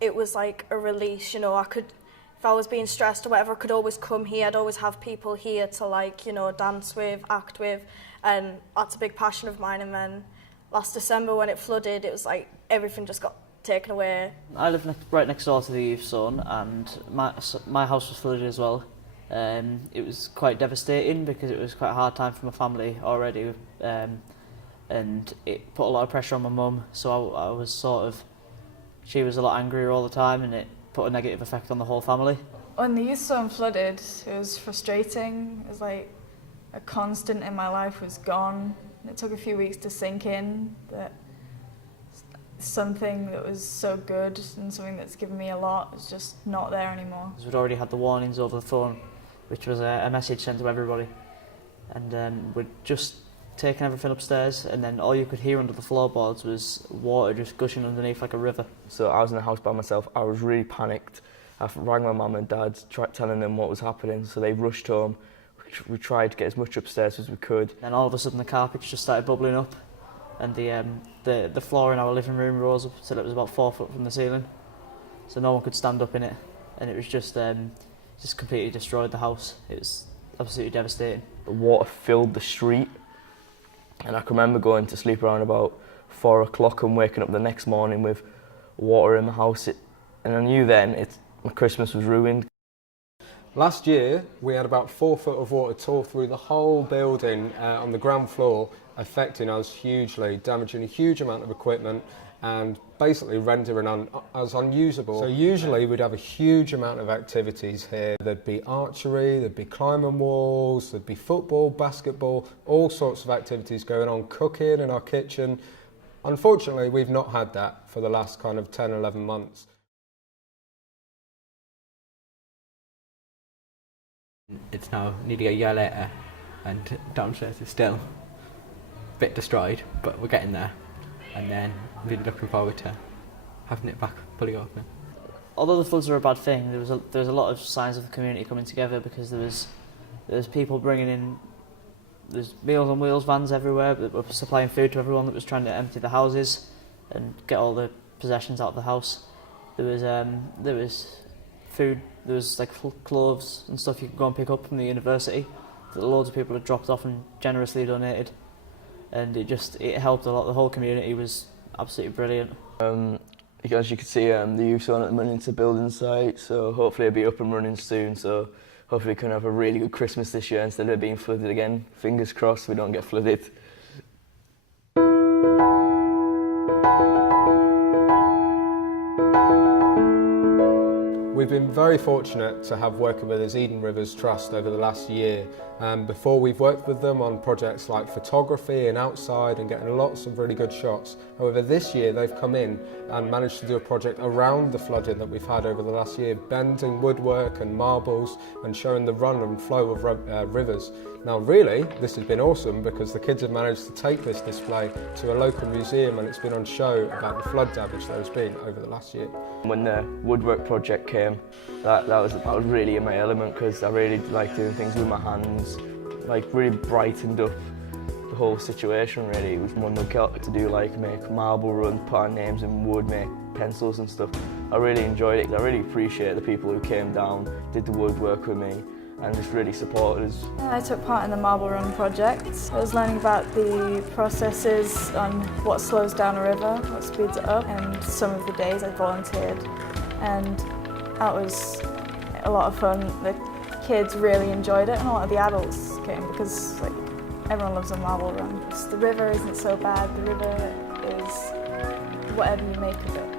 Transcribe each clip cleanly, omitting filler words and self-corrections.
it was like a release, you know. If I was being stressed or whatever, I could always come here. I'd always have people here to like, you know, dance with, act with, and that's a big passion of mine. And then last December when it flooded, it was like everything just got taken away. I live right next door to the youth zone, and my house was flooded as well. It was quite devastating because it was quite a hard time for my family already, and it put a lot of pressure on my mum, so I was she was a lot angrier all the time, and it put a negative effect on the whole family. When the youth zone flooded, it was frustrating. It was like a constant in my life was gone. It took a few weeks to sink in that something that was so good and something that's given me a lot is just not there anymore. We'd already had the warnings over the phone, which was a message sent to everybody, and we'd just taken everything upstairs, and then all you could hear under the floorboards was water just gushing underneath like a river. So I was in the house by myself. I was really panicked. I rang my mum and dad, telling them what was happening, so they rushed home. We tried to get as much upstairs as we could. Then all of a sudden the carpets just started bubbling up, and the floor in our living room rose up till it was about 4 foot from the ceiling, so no one could stand up in it, and it was just completely destroyed the house. It was absolutely devastating. The water filled the street, and I can remember going to sleep around about 4 o'clock and waking up the next morning with water in my house. And I knew then my Christmas was ruined. Last year, we had about 4 foot of water tore through the whole building on the ground floor, affecting us hugely, damaging a huge amount of equipment and basically rendering us unusable. So usually we'd have a huge amount of activities here. There'd be archery, there'd be climbing walls, there'd be football, basketball, all sorts of activities going on, cooking in our kitchen. Unfortunately, we've not had that for the last kind of 10, 11 months. It's now nearly a year later, and downstairs is still a bit destroyed, but we're getting there, and then really looking forward to having it back fully open. Although the floods were a bad thing, there was a lot of signs of the community coming together, because there was people bringing in, there's Meals on Wheels vans everywhere that were supplying food to everyone that was trying to empty the houses and get all the possessions out of the house. There was food, there was like clothes and stuff you could go and pick up from the university that loads of people had dropped off and generously donated, and it helped a lot. The whole community was absolutely brilliant. As you can see, the youth zone at the minute, it's a building site, so hopefully it'll be up and running soon, so hopefully we can have a really good Christmas this year instead of it being flooded again. Fingers crossed we don't get flooded. We've been very fortunate to have working with us Eden Rivers Trust over the last year. Before, we've worked with them on projects like photography and outside and getting lots of really good shots. However, this year they've come in and managed to do a project around the flooding that we've had over the last year, bending woodwork and marbles and showing the run and flow of rivers. Now really, this has been awesome because the kids have managed to take this display to a local museum, and it's been on show about the flood damage there has been over the last year. When the woodwork project came, that was really in my element, because I really like doing things with my hands, like really brightened up the whole situation really. It was one we got to do, like make marble run, put our names in wood, make pencils and stuff. I really enjoyed it. I really appreciate the people who came down, did the woodwork with me, and just really supported us. I took part in the Marble Run project. I was learning about the processes on what slows down a river, what speeds it up, and some of the days I volunteered, and that was a lot of fun. The kids really enjoyed it, and a lot of the adults came because everyone loves a marble run. The river isn't so bad, the river is whatever you make of it.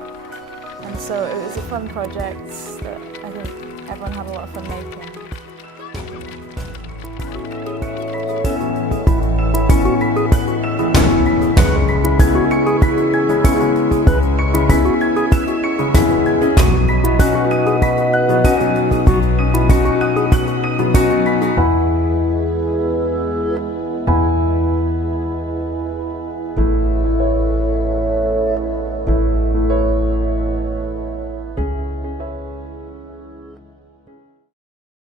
And so it was a fun project that I think everyone had a lot of fun making.